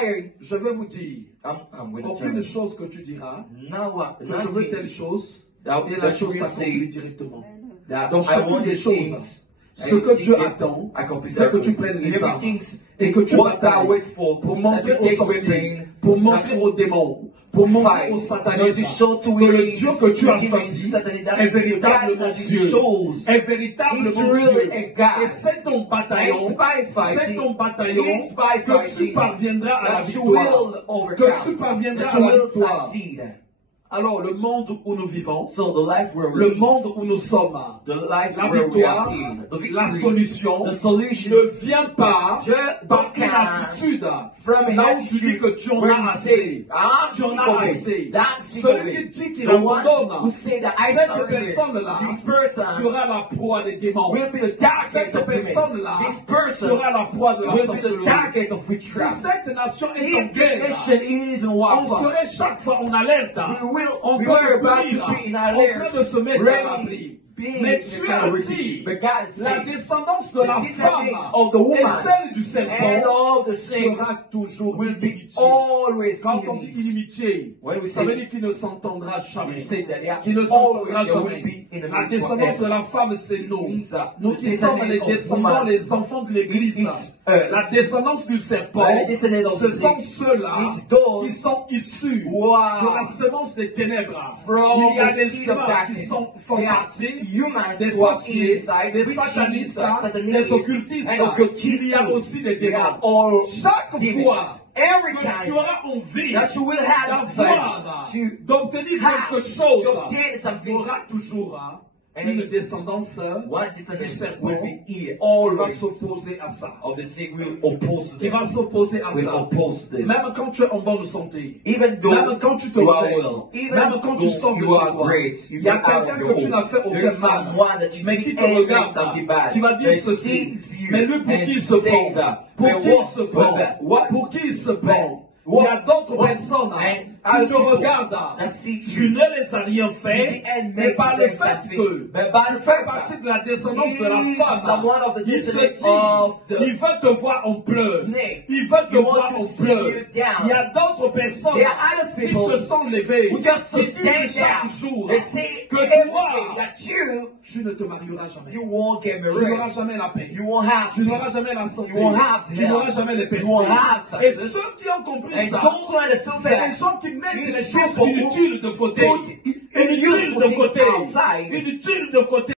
tired. Je vais vous dire, I'm going to tell aucune you. chose que tu diras, que je Nothing veux telle chose, that et la you chose will s'accomplit say directement. that Dans I chacune want des these choses, things. ce que Dieu attend, c'est que tu prennes les armes et que tu batailles pour montrer aux sorciers, pour montrer aux démons, pour montrer aux satanistes que le Dieu que tu as choisi est véritablement Dieu, est véritablement Dieu. Et c'est ton bataillon que tu parviendras à la victoire, que tu parviendras à la victoire. Alors, le monde où nous vivons, le monde où nous sommes, la victoire, la solution ne vient pas par une attitude. Là où tu dis que tu en as assez. Tu en as assez. Celui qui dit qu'il abandonne, cette personne-là sera la proie des démons. Cette personne-là sera la proie de la sorcellerie. Si cette nation est en guerre, on serait chaque fois en alerte. On doit en train de se mettre à l'abri. Mais Dieu a dit, la descendance de la femme et celle du serpent sera toujours inimitié. Quand on dit inimitié, ça veut dire qu'il ne s'entendra jamais. Qu'il ne s'entendra jamais. La descendance de la femme, c'est nous. Nous qui sommes les descendants, les enfants de l'Église. La descendance du serpent, ce sont ceux-là qui sont issus de la semence des ténèbres. Il y a des humains qui font partie des sorciers, des satanistes, des occultistes. Il y a aussi des démons. Chaque fois que tu auras envie d'avoir, d'obtenir quelque chose, il y aura toujours une descendance du serpent qui va s'opposer à ça. Qui va s'opposer à ça. Même quand tu es en bonne santé, même quand tu te réveilles, même quand tu sors de chez toi, il y a quelqu'un que tu n'as fait aucun mal, mais qui te regarde, qui va dire ceci. Mais lui, pour qui il se prend? Pour qui il se prend? Pour qui il se prend? Il y a d'autres personnes qui te regardent. Tu ne les as rien fait, mais par le fait que tu fais partie de la descendance de la femme, il se dit, il veut te voir en pleurs. Il veut te voir en pleurs. Il y a d'autres personnes qui se sont levées, qui disent chaque jour que toi, tu ne te marieras jamais. Tu n'auras jamais la paix. Tu n'auras jamais la santé. Tu n'auras jamais les percées. Et ceux qui ont compris ça, c'est les gens qui mettent les choses inutiles de côté. Inutiles de côté. Inutiles de côté.